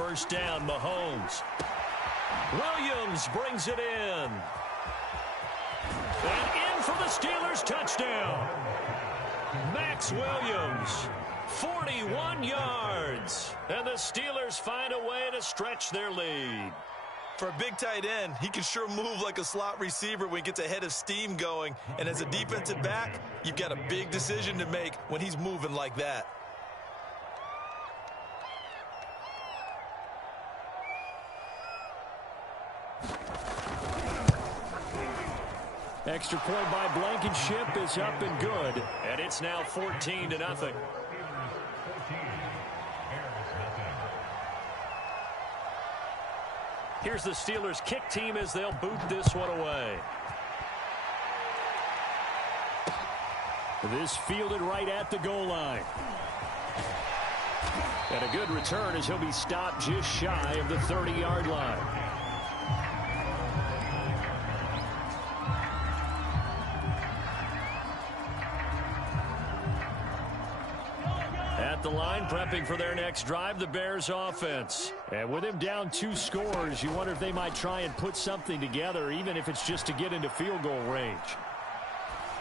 first down. Mahomes. Williams brings it in. And in for the Steelers touchdown. Max Williams, 41 yards. And the Steelers find a way to stretch their lead. For a big tight end, he can sure move like a slot receiver when he gets a head of steam going. And as a defensive back, you've got a big decision to make when he's moving like that. Extra point by Blankenship is up and good. And it's now 14-0. Here's the Steelers kick team as they'll boot this one away. This fielded right at the goal line. And a good return as he'll be stopped just shy of the 30-yard line. At the line, prepping for their next drive, the Bears offense. And with him down 2 scores, you wonder if they might try and put something together, even if it's just to get into field goal range.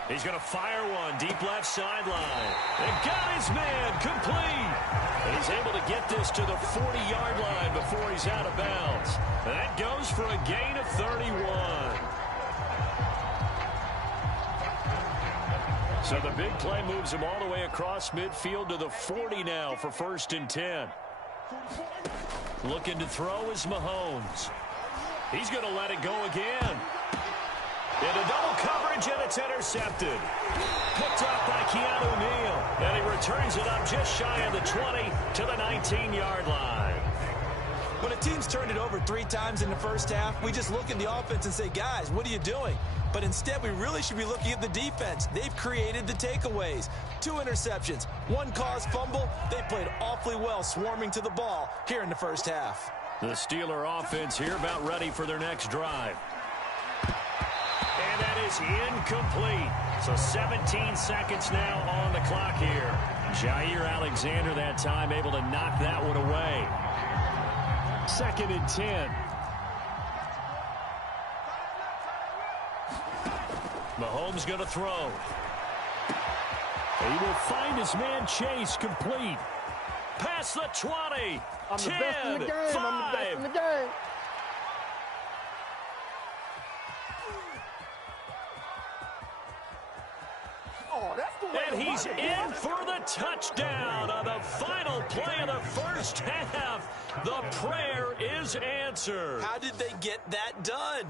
He's going to fire one deep left sideline. And got his man complete. And he's able to get this to the 40-yard line before he's out of bounds. That goes for a gain of 31. So the big play moves him all the way across midfield to the 40 now for 1st and 10. Looking to throw is Mahomes. He's going to let it go again. Into double coverage, and it's intercepted. Picked up by Keanu Neal. And he returns it up just shy of the 20 to the 19-yard line. When a team's turned it over 3 times in the first half, we just look at the offense and say, guys, what are you doing? But instead, we really should be looking at the defense. They've created the takeaways. 2 interceptions, 1 caused fumble. They played awfully well swarming to the ball here in the first half. The Steeler offense here about ready for their next drive. And that is incomplete. So 17 seconds now on the clock here. Jair Alexander that time able to knock that one away. 2nd and 10. Mahomes going to throw. He will find his man Chase complete. Past the 20. I'm 10, the best in the game. 5. I'm the best in the game. Oh, that's the way. And he's in for the touchdown on the final play of the first half. The prayer is answered. How did they get that done?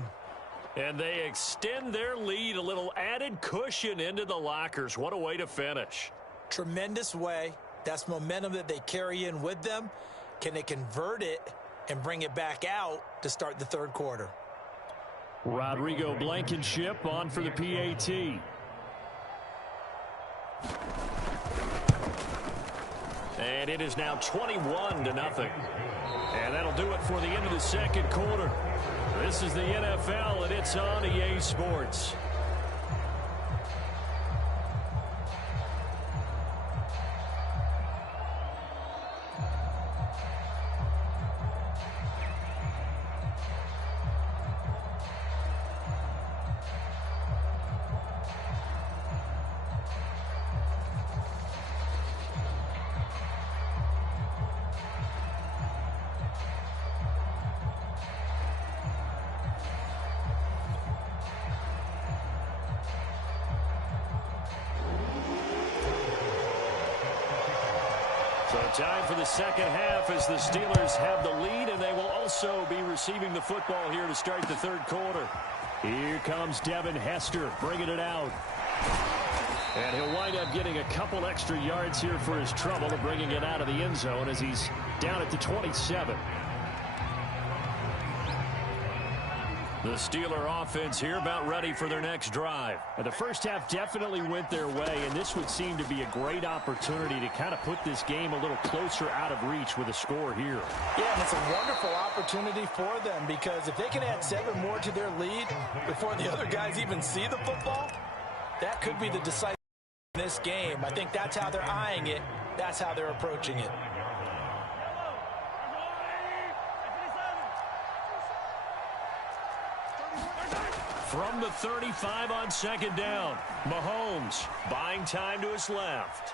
And they extend their lead, a little added cushion into the lockers. What a way to finish. Tremendous way. That's momentum that they carry in with them. Can they convert it and bring it back out to start the 3rd quarter? Rodrigo Blankenship on for the PAT. And it is now 21-0. And that'll do it for the end of the 2nd quarter. This is the NFL, and it's on EA Sports. So time for the 2nd half as the Steelers have the lead, and they will also be receiving the football here to start the 3rd quarter. Here comes Devin Hester bringing it out. And he'll wind up getting a couple extra yards here for his trouble of bringing it out of the end zone as he's down at the 27. The Steeler offense here about ready for their next drive. And the first half definitely went their way, and this would seem to be a great opportunity to kind of put this game a little closer out of reach with a score here. Yeah, and it's a wonderful opportunity for them because if they can add 7 more to their lead before the other guys even see the football, that could be the decisive in this game. I think that's how they're eyeing it. That's how they're approaching it. From the 35 on second down, Mahomes buying time to his left.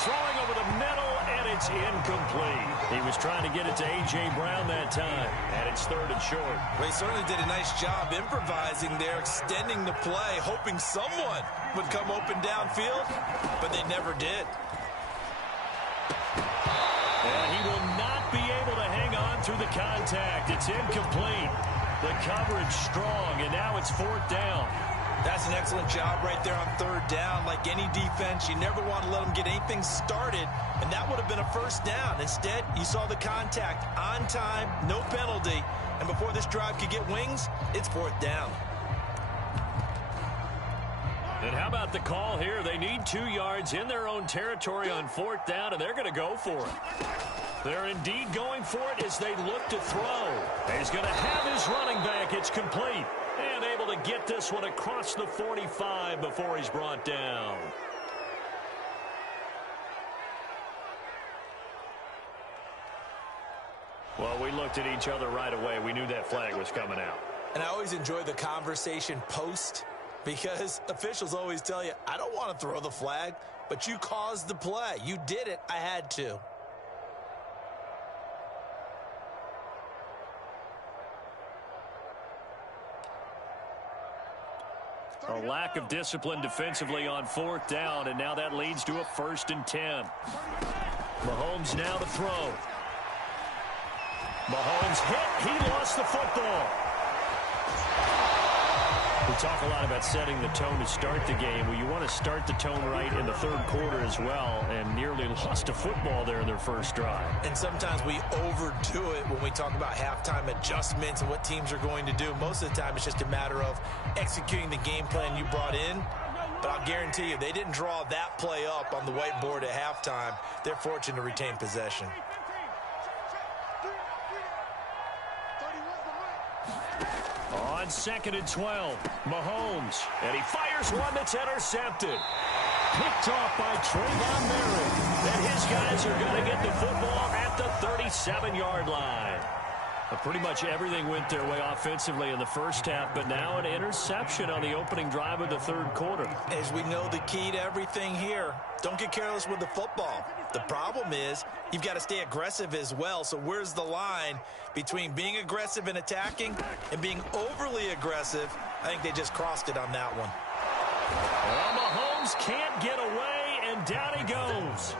Throwing over the middle, and it's incomplete. He was trying to get it to A.J. Brown that time, and it's third and short. Well, he certainly did a nice job improvising there, extending the play, hoping someone would come open downfield, but they never did. And he will not be able to hang on through the contact. It's incomplete. The coverage strong, and now it's fourth down. That's an excellent job right there on third down. Like any defense, you never want to let them get anything started, and that would have been a first down. Instead, you saw the contact on time, no penalty, and before this drive could get wings, it's fourth down. And how about the call here? They need 2 yards in their own territory on fourth down, and they're going to go for it. They're indeed going for it as they look to throw. He's going to have his running back. It's complete. And able to get this one across the 45 before he's brought down. Well, we looked at each other right away. We knew that flag was coming out. And I always enjoy the conversation post, because officials always tell you, I don't want to throw the flag, but you caused the play. You did it. I had to. A lack of discipline defensively on fourth down, and now that leads to a 1st and 10. Mahomes now to throw. Mahomes hit. He lost the football. We talk a lot about setting the tone to start the game. Well, you want to start the tone right in the third quarter as well, and nearly lost a football there in their first drive. And sometimes we overdo it when we talk about halftime adjustments and what teams are going to do. Most of the time, it's just a matter of executing the game plan you brought in. But I'll guarantee you, they didn't draw that play up on the whiteboard at halftime. They're fortunate to retain possession. On 2nd and 12, Mahomes, and he fires one that's intercepted. Picked off by Trayvon Merritt. And his guys are going to get the football at the 37-yard line. But pretty much everything went their way offensively in the first half, but now an interception on the opening drive of the third quarter. As we know, the key to everything here, don't get careless with the football. The problem is you've got to stay aggressive as well. So where's the line between being aggressive and attacking and being overly aggressive? I think they just crossed it on that one. Well, Mahomes can't get away, and down he goes.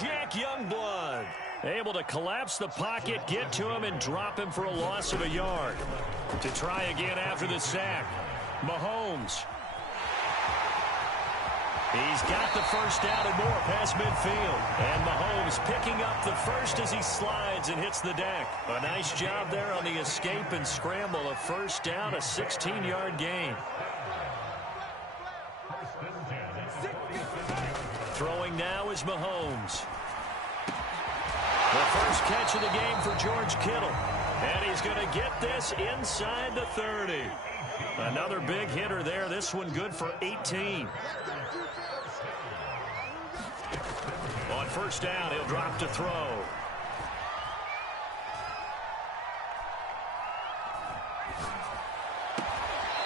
Jack Youngblood able to collapse the pocket, get to him, and drop him for a loss of a yard. To try again after the sack, Mahomes. He's got the first down and more past midfield. And Mahomes picking up the first as he slides and hits the deck. A nice job there on the escape and scramble. A first down, a 16-yard gain. Throwing now is Mahomes. The first catch of the game for George Kittle. And he's going to get this inside the 30. Another big hitter there. This one good for 18. On first down, he'll drop to throw.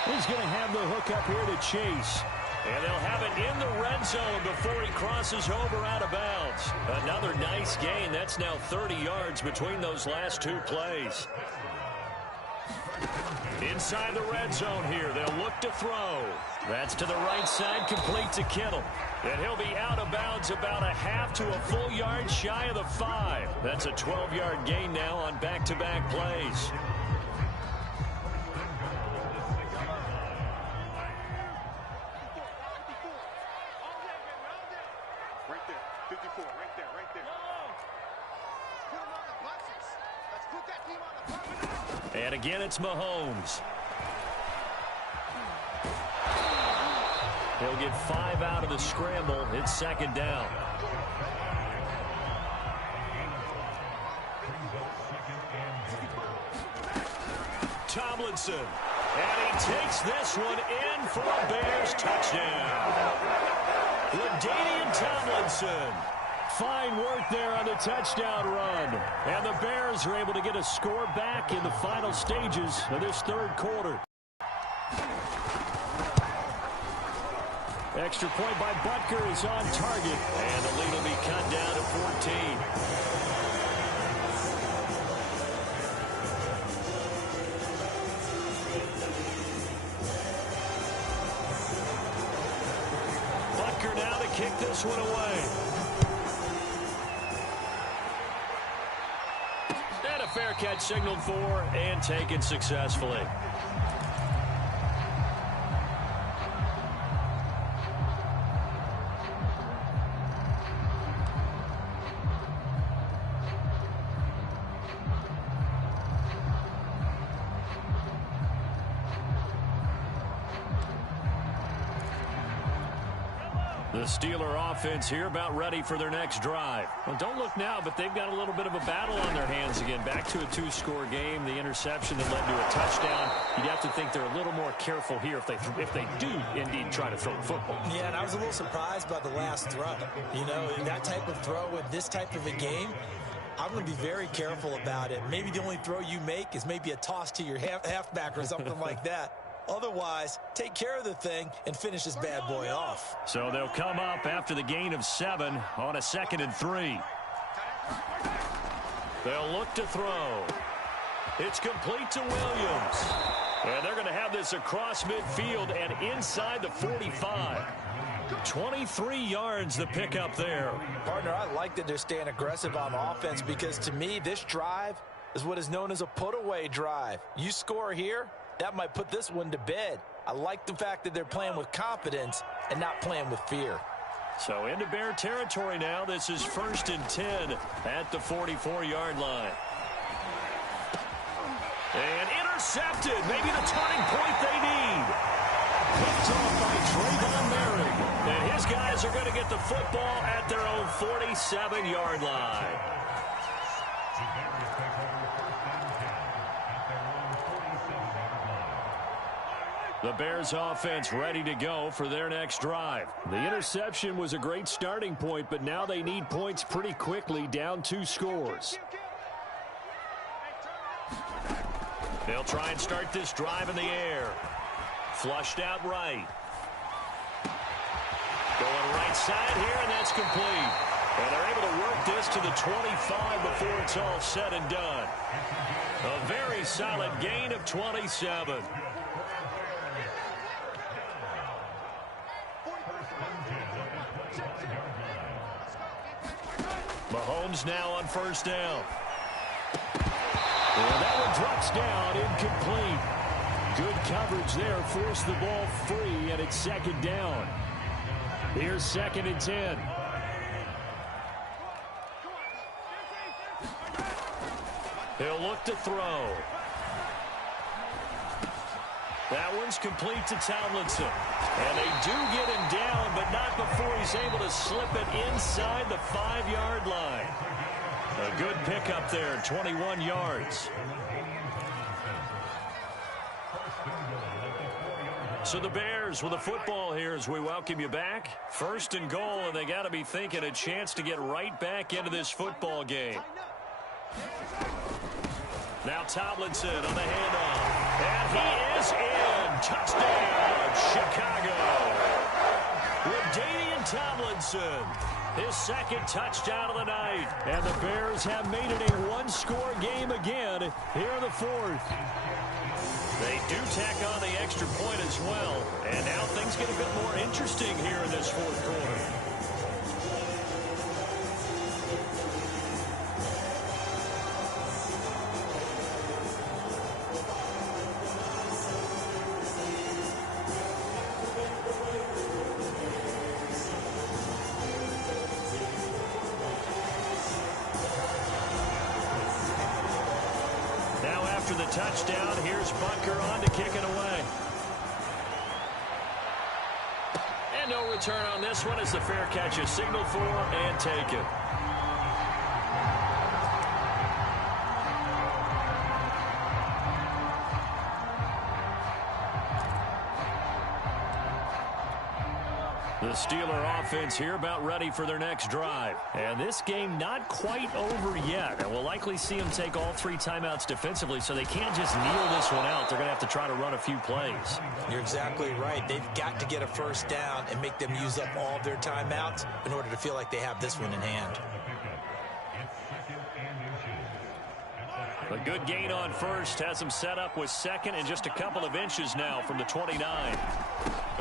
He's going to have the hook up here to Chase. And they'll have it in the red zone before he crosses over out of bounds. Another nice gain. That's now 30 yards between those last two plays. Inside the red zone here, they'll look to throw. That's to the right side, complete to Kittle. And he'll be out of bounds about a half to a full yard shy of the 5. That's a 12-yard gain now on back-to-back plays. And again, it's Mahomes. He'll get 5 out of the scramble. It's second down. Tomlinson. And he takes this one in for a Bears touchdown. LaDainian Tomlinson. Fine work there on the touchdown run. And the Bears Bears are able to get a score back in the final stages of this third quarter. Extra point by Butker is on target, and the lead will be cut down to 14. Butker now to kick this one away. And a fair catch signaled for and taken successfully. The Steeler offense here about ready for their next drive. Well, don't look now, but they've got a little bit of a battle on their hands again. Back to a two-score game. The interception that led to a touchdown. You'd have to think they're a little more careful here if they do indeed try to throw the football. Yeah, and I was a little surprised by the last throw. You know, that type of throw in this type of a game, I'm going to be very careful about it. Maybe the only throw you make is maybe a toss to your halfback or something like that. Otherwise, take care of the thing and finish this bad boy off. So they'll come up after the gain of 7 on a 2nd and 3. They'll look to throw. It's complete to Williams. And they're going to have this across midfield and inside the 45. 23 yards the pickup there. Partner, I like that they're staying aggressive on offense because to me, this drive is what is known as a put-away drive. You score here, that might put this one to bed. I like the fact that they're playing with confidence and not playing with fear. So into Bear territory now. This is 1st and 10 at the 44-yard line. And intercepted. Maybe the turning point they need. Picked off by Trayvon Merrick. And his guys are going to get the football at their own 47-yard line. The Bears offense ready to go for their next drive. The interception was a great starting point, but now they need points pretty quickly, down 2 scores. They'll try and start this drive in the air. Flushed out right. Going right side here, and that's complete. And they're able to work this to the 25 before it's all said and done. A very solid gain of 27. Mahomes now on 1st down. And that one drops down, incomplete. Good coverage there, forced the ball free, and it's 2nd down. Here's 2nd and 10. He'll look to throw. That one's complete to Tomlinson. And they do get him down, but not before he's able to slip it inside the 5-yard line. A good pickup there, 21 yards. So the Bears with the football here as we welcome you back. 1st and goal, and they got to be thinking a chance to get right back into this football game. Now Tomlinson on the handoff. And he is in. Touchdown, Chicago. With Tomlinson, his 2nd touchdown of the night. And the Bears have made it a 1-score game again here in the 4th. They do tack on the extra point as well. And now things get a bit more interesting here in this 4th quarter. The touchdown. Here's Butker on to kick it away. And no return on this one as the fair catch is signaled for and taken. The Steeler offense here about ready for their next drive. And this game not quite over yet. And we'll likely see them take all 3 timeouts defensively, so they can't just kneel this one out. They're going to have to try to run a few plays. You're exactly right. They've got to get a first down and make them use up all of their timeouts in order to feel like they have this one in hand. A good gain on first has them set up with second and just a couple of inches now from the 29.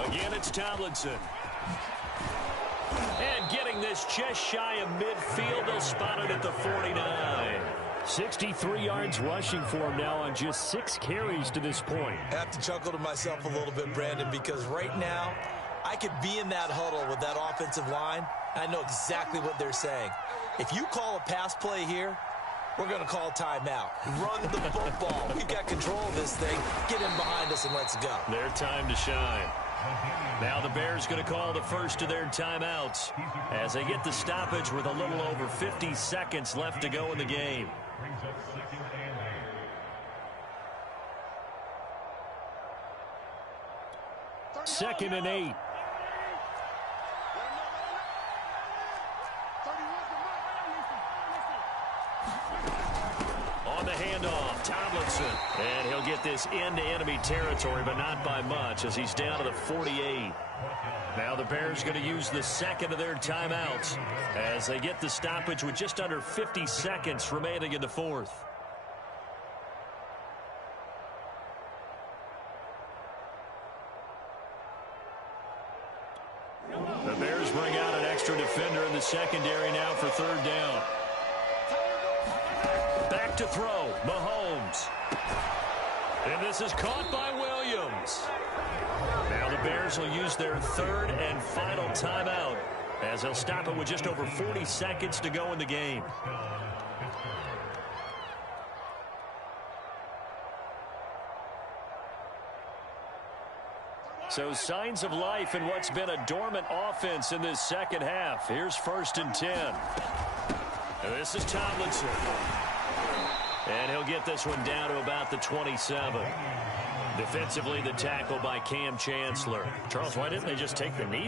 Again, it's Tomlinson. And getting this just shy of midfield, they'll spot it at the 49. 63 yards rushing for him now on just 6 carries to this point. I have to chuckle to myself a little bit, Brandon, because right now I could be in that huddle with that offensive line. I know exactly what they're saying. If you call a pass play here, we're going to call timeout. Run the football. We've got control of this thing. Get in behind us and let's go. Their time to shine. Now the Bears going to call the first of their timeouts as they get the stoppage with a little over 50 seconds left to go in the game. Second and 8. On the handoff, Tomlinson. And he'll get this into enemy territory, but not by much as he's down to the 48. Now the Bears going to use the second of their timeouts as they get the stoppage with just under 50 seconds remaining in the fourth. The Bears bring out an extra defender in the secondary now for third down. Back to throw, Mahomes. And this is caught by Williams. Now the Bears will use their third and final timeout as they'll stop it with just over 40 seconds to go in the game. So signs of life in what's been a dormant offense in this second half. Here's 1st and 10. And this is Tomlinson. And he'll get this one down to about the 27. Defensively, the tackle by Cam Chancellor. Charles, why didn't they just take the knee